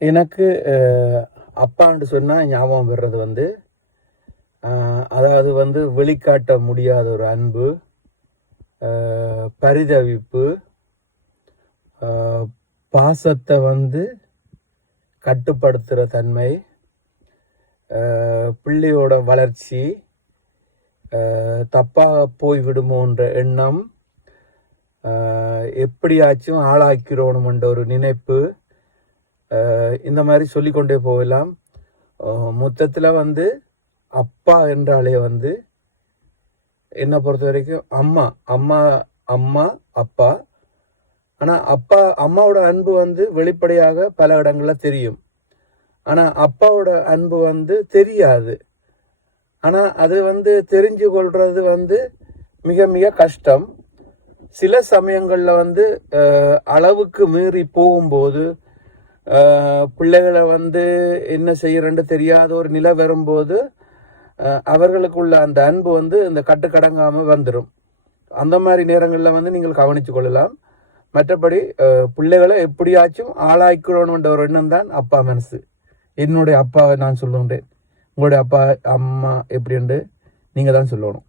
எனக்கு அப்பான்னு சொன்னால் ஞாபகம் வர்றது வந்து அதாவது வந்து வெளிக்காட்ட முடியாத ஒரு அன்பு, பரிதவிப்பு, பாசத்தை வந்து கட்டுப்படுத்துகிற தன்மை, பிள்ளையோட வளர்ச்சி, தப்பாக போய்விடுமோன்ற எண்ணம், எப்படியாச்சும் ஆளாக்கிறோணுமென்ற ஒரு நினைப்பு, இந்த மாதிரி சொல்லிக்கொண்டே போகலாம். மொத்தத்தில் வந்து அப்பா என்றாலே வந்து என்னை பொறுத்த வரைக்கும் அம்மா அம்மா அம்மா அப்பா. ஆனால் அம்மாவோட அன்பு வந்து வெளிப்படையாக பல இடங்களில் தெரியும். ஆனால் அப்பாவோட அன்பு வந்து தெரியாது. ஆனால் அது வந்து தெரிஞ்சு கொள்வது வந்து மிக மிக கஷ்டம். சில சமயங்களில் வந்து அளவுக்கு மீறி போகும்போது, பிள்ளைகளை வந்து என்ன செய்யறன்னு தெரியாத ஒரு நிலை வரும்போது அவர்களுக்குள்ள அந்த அன்பு வந்து இந்த கட்டுக்கடங்காமல் வந்துடும். அந்த மாதிரி நேரங்களில் வந்து நீங்கள் கவனித்து கொள்ளலாம். மற்றபடி பிள்ளைகளை எப்படியாச்சும் ஆளாக்கிறோன்ற ஒரு எண்ணம் தான் அப்பா மனசு. என்னுடைய அப்பாவை நான் சொல்லுகின்றேன். உங்களுடைய அப்பா அம்மா எப்படின்னு நீங்கள் தான் சொல்லணும்.